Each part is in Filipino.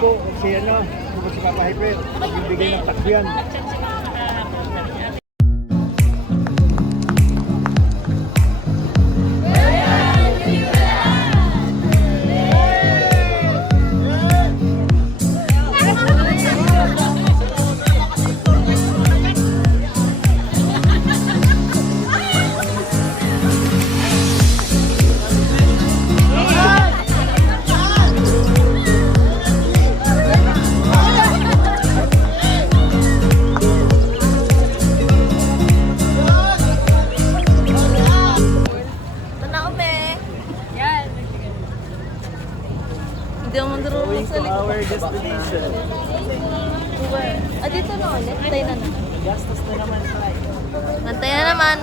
po, si ano, kung si Papa Hyper, magbibigay ng takbiyan. Hindi ako marunong sa likod. Our destination. Dito na ulit. Antay na naman. Gastos na naman tayo. Antay na naman.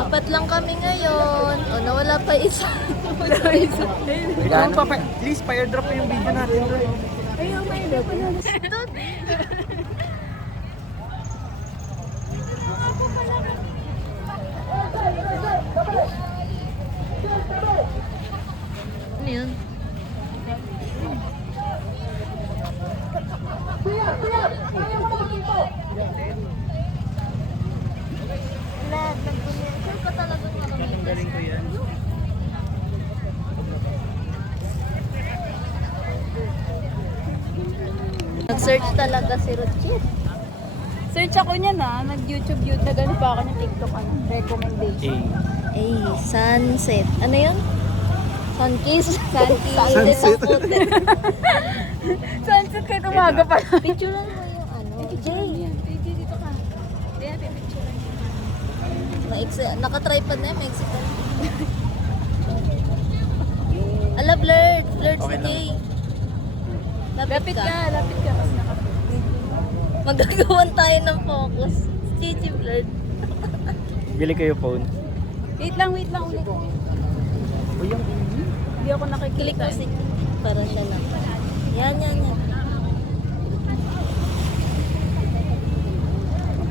Apat lang kami ngayon. O, nawala pa isa. Wala pa isa. Please, pa-airdrop yung video natin. Ayaw, may ito pa na. Ito. Ano yun? Lad, nag-sure ka talaga Galing ko yan. Nag-search talaga si Ruchit. Search ako niya na, nag-YouTube, nag-ano pa ako ng TikTok, recommendation. Sunset. Ano yun? Sunkiss? Sunset. Sunset kahit umaga pa. Picturean mo yung ano. Jay. Dito ka. Hindi natin picture. Naka-tripod na yun. Maiksi pa. Ala, blurred. Blurred si Okay lang. Jay. Lapit ka. Kasi Magagawan tayo ng focus. Gigi blurred. Bili kayo phone. Wait lang ulit. Hindi ako Click nakikita. mo si para siya lang. Yan.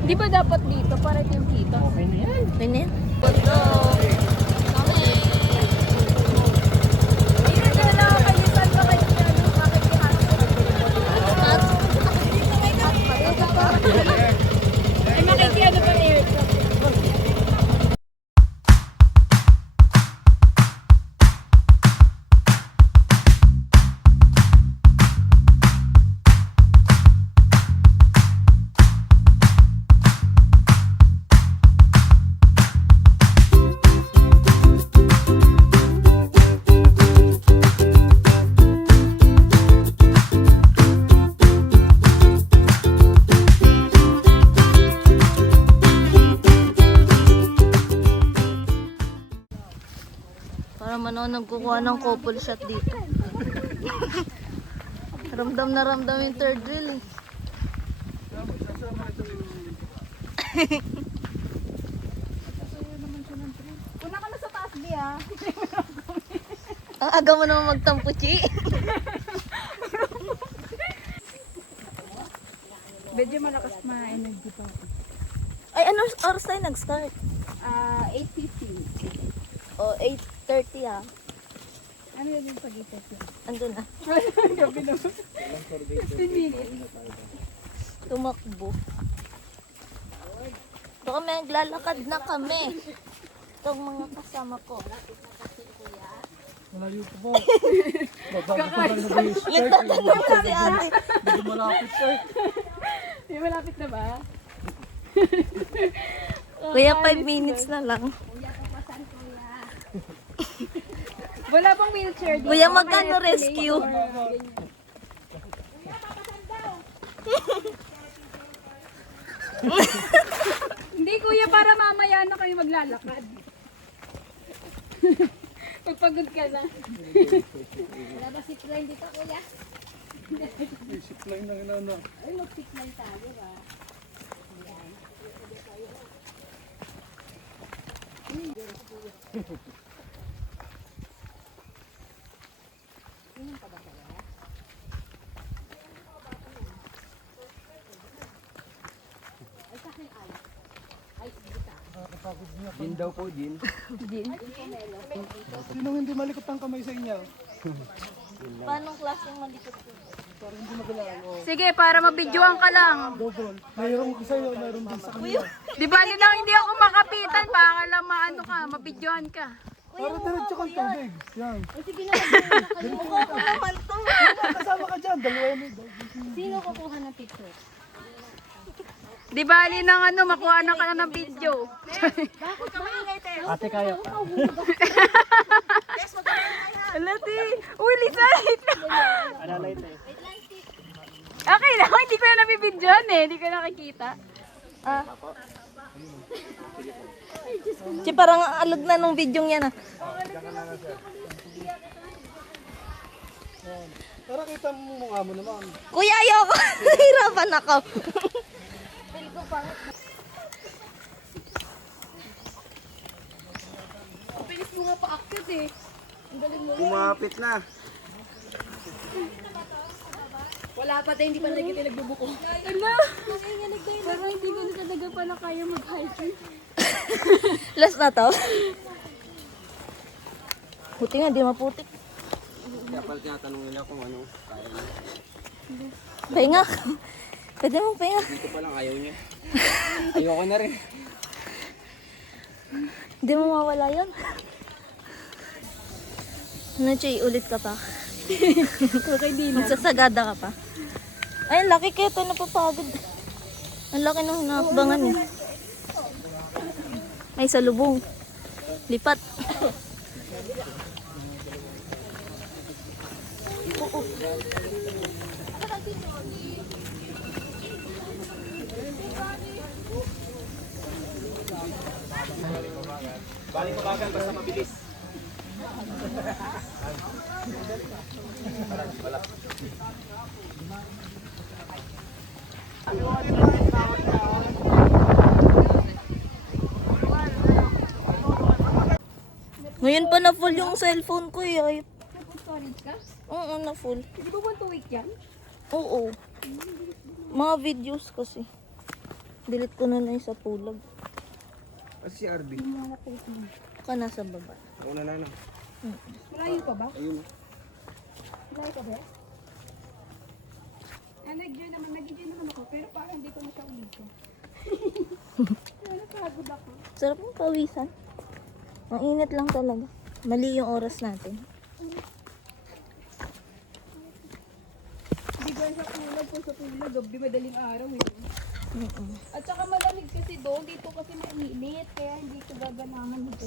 Di ba dapat dito para ito yung kita? Okay na yan. Okay na yan. Photo. Okay. Ayun, na lang kayo. Saan ba kayo ay makikiano pa air. Para manood nagkukuha ng couple shot dito. Ramdam na ramdam yung third drill eh. Una ka na sa taas, Di ah. Ang aga mo naman magtampo, Chi. Medyo malakas ma-energy pa ako. Ay, ano oras tayo nag-start? 8:50. O, 8:30 ah. Ano yun yung pag-isip ko? Andun na. Gabi na. 15 minutes. Tumakbo. Baka may naglalakad na kami. Itong mga kasama ko. Malayo po po. Nagtatanong ko si ate. Hindi malapit sir. Di malapit na ba? Kuya, 5 minutes na lang. Wala bang wheelchair dito? Kuya, magkano rescue? Hindi kuya, para mamaya na kayo maglalakad. Pagpagod ka na. Wala ba zipline dito kuya? Zipline ng inana. Ay, mag-zipline tayo ba? Din daw po, din. Gin? Sino hindi malikot ang kamay sa inyo? Paano klaseng malikot ko? Sige, para mabidyoan ka lang. Mayroong isa yun, mayroong din sa kanila. Di ba nang hindi ako makapitan, baka lang maano ka, mabidyoan ka. Para diretso kang tubig. Yan. Sige na, mukha ko naman to. Kasama ka dyan, dalawa mo. Sino kukuha ng picture? Di bali nang ano, makuha na ka na ng video. Ate kaya pa. Alati, uy, lisalit. Analay tayo. Okay lang, hindi ko na nabibidyoan eh, hindi ko nakikita. Che, parang alog na nung video yan ah. Para kita mo mukha mo naman. Kuya, ayoko. Nahirapan ako. Bilis mo nga pa-active eh. Kumapit na. Wala pa tayo, hindi pa lagi tayo nagbubuko. Ano? Parang hindi ko na talaga pala kaya mag-hiking. Last na to. Buti nga, di maputik. Kaya pala tinatanong nila kung ano kaya niya. Pahinga. Pwede mo pahinga. Dito pa lang ayaw niya. Ayoko na rin. Hindi mo mawala yun. Ano, Chay, ulit ka pa. Okay, di na. Magsasagada ka pa. Ay, ang laki kaya ito napapagod. Ang laki ng hinakbangan eh. Ay, sa lubong. Lipat. Balik mabagal basta mabilis. Ngayon pa na full yung cellphone ko eh. Ay, Storage ka? oo, na full. Hindi ba 1 to week yan? Oo. Mga videos kasi. Delete ko na lang sa pulag. Kasi si RB. Ka nasa baba. Ako na lang. Malayo pa ba? Ayun. Malayo pa ba? Nag-join naman ako, pero parang hindi ko na siya ulitin. Napagod ako. Sarap ng pawisan. Ang init lang talaga. Mali yung oras natin. Hindi ba siya kulag kung sa kulag, gabi madaling araw eh. At saka malamig kasi doon, dito kasi mainit, kaya hindi ko gaganahan dito.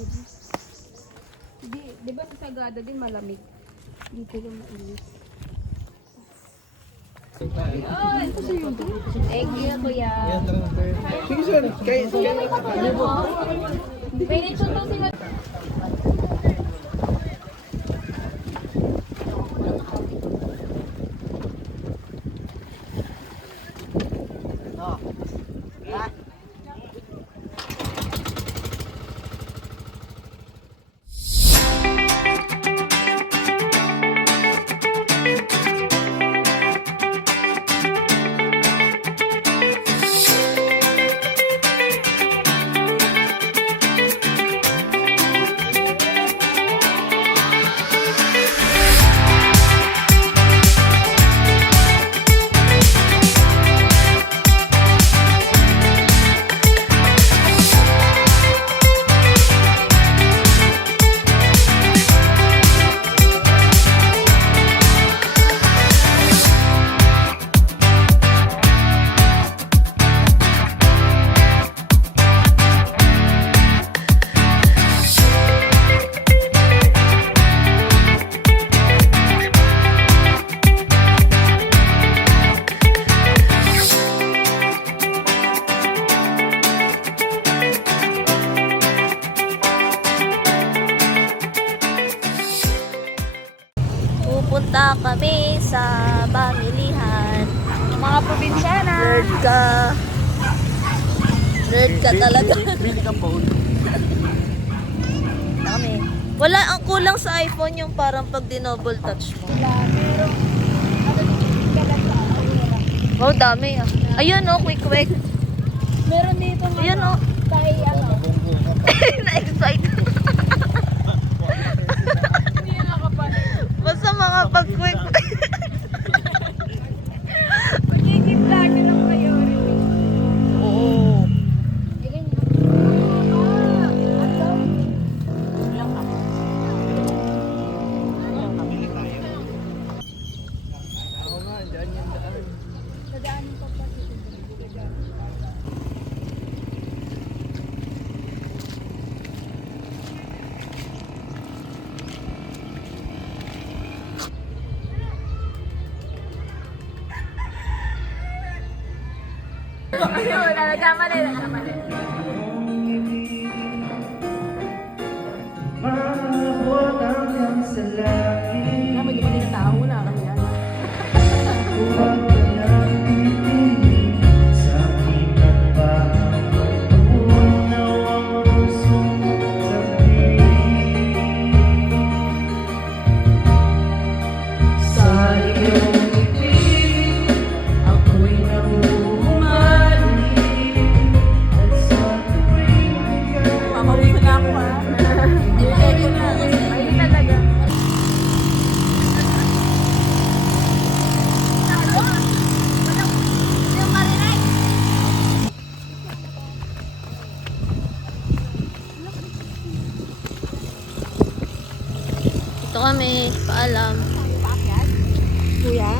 Di ba sa Sagada din malamig? Dito lang mainit. Thank you, kuya. Sige sir, kaya Pwede ito to sila. Pupunta kami sa Bamilihan. Mga probinsyana. Nerd ka. Nerd ka talaga. Bili ka phone. Kami. Wala, ang kulang sa iPhone yung parang pag dinoble touch mo. Pero, Wow, dami ah. Ayun oh, quick. meron dito mga Ayun oh. tayo, Na-excite. Hindi yan nakapalit. Basta nagkamali, nagkamali. Kami di ba din tao na kami yan? Papawisan na ako ha. Ayun talaga. Ito kami, paalam. Kuya?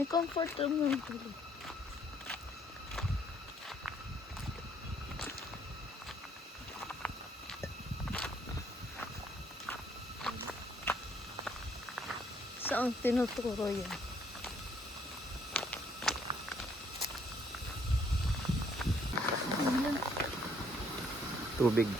May comfort room mo. Saan tinuturo yun? Tubig.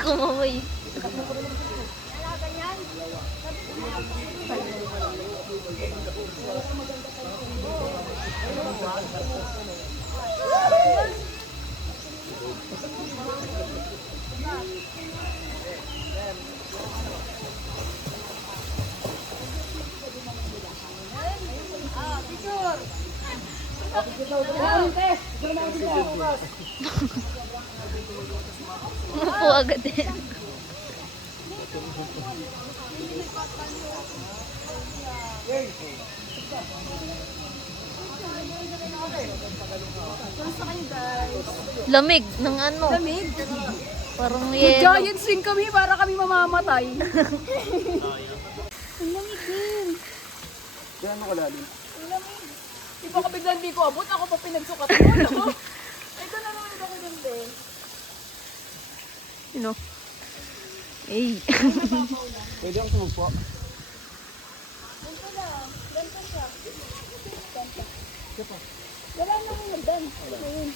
Kumamoy. Umupo agad eh. Lamig ng ano. Lamig? Parang May yelo. giant swing kami para kami mamamatay. Ang lamig din. Kaya ano kalalim? Ang lamig. Di ba kabiglan di ko abot? Ako pa pinagsukat mo. Ito na naman ako dun din. Sino? Eh. Pwede ako sumugpo. Ganito lang. Ganito siya. Wala na akong nagdan. Ayun.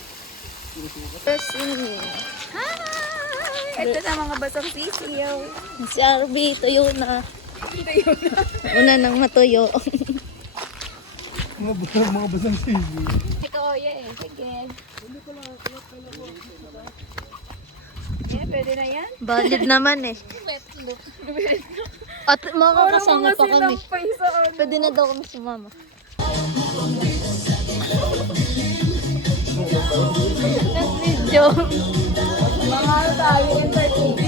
Hi! Ito na mga basang sisiyo. Si Arby, tuyo na. Una nang matuyo. Mga basang sisi. Ito, yeah. Sige. Yeah, pwede na yan. Valid naman eh. At makakasama pa kami. Pwede na daw kami sumama. Last video. Mga tayo, entertain.